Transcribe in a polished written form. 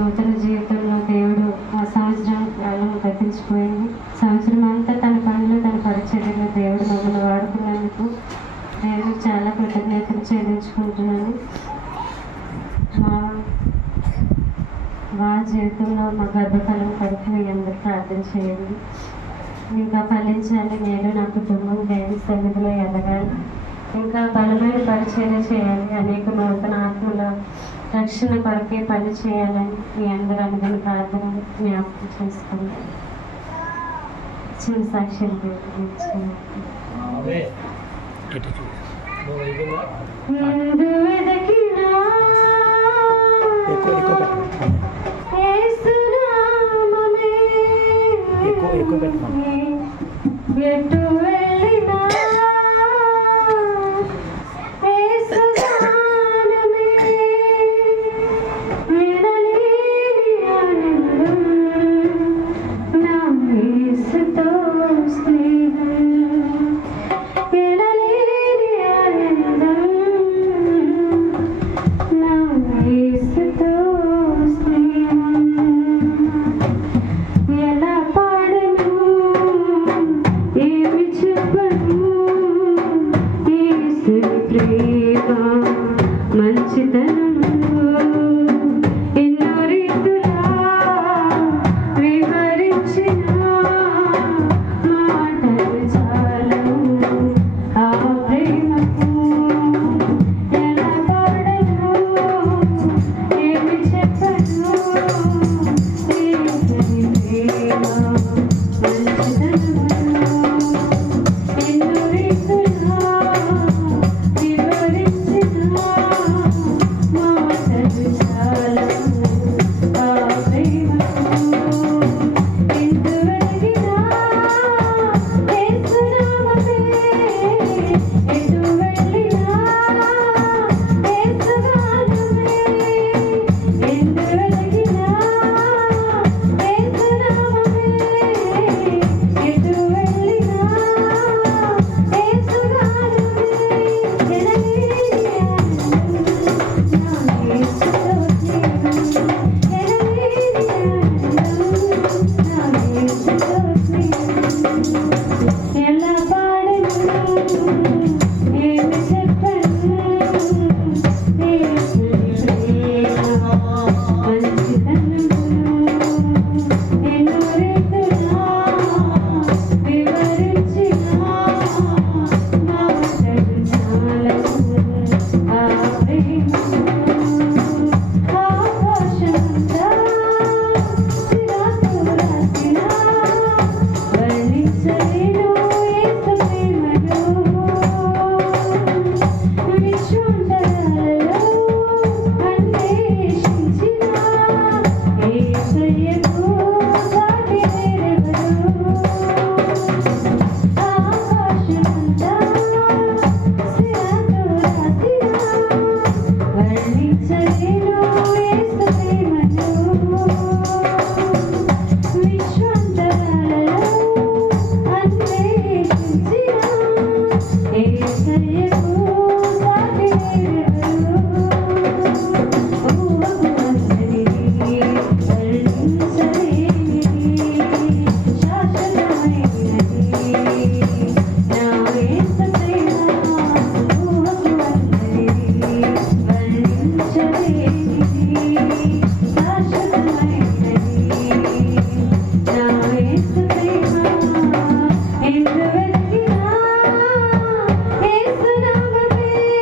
నూతన జీవితంలో దేవుడు ఆ సంవత్సరం కాలం గతించిపోయింది. సంవత్సరం అంతా తన పనులు తన పరిచర్యలో దేవుడు మమ్మల్ని వాడుకున్నందుకు నేను చాలా కృతజ్ఞతలు చెల్లించుకుంటున్నాను. మా జీవితంలో మా గర్భఫలం కొరకు మీ అందరూ ప్రార్థన చేయండి. ఇంకా ఫలించాలి, నేను నా కుటుంబం దేవుని సన్నిధిలో ఎదగాలి, ఇంకా బలమైన పరిచర్య చేయాలి, అనేక నూతన ఆత్మల రక్షణ కొరకే పని చేయాలని మీ అందరూ అనుకున్న ప్రార్థన జ్ఞాపకం చేసుకోండి. చిన్న సాక్ష్యం ముందు వెదకినా ఎటు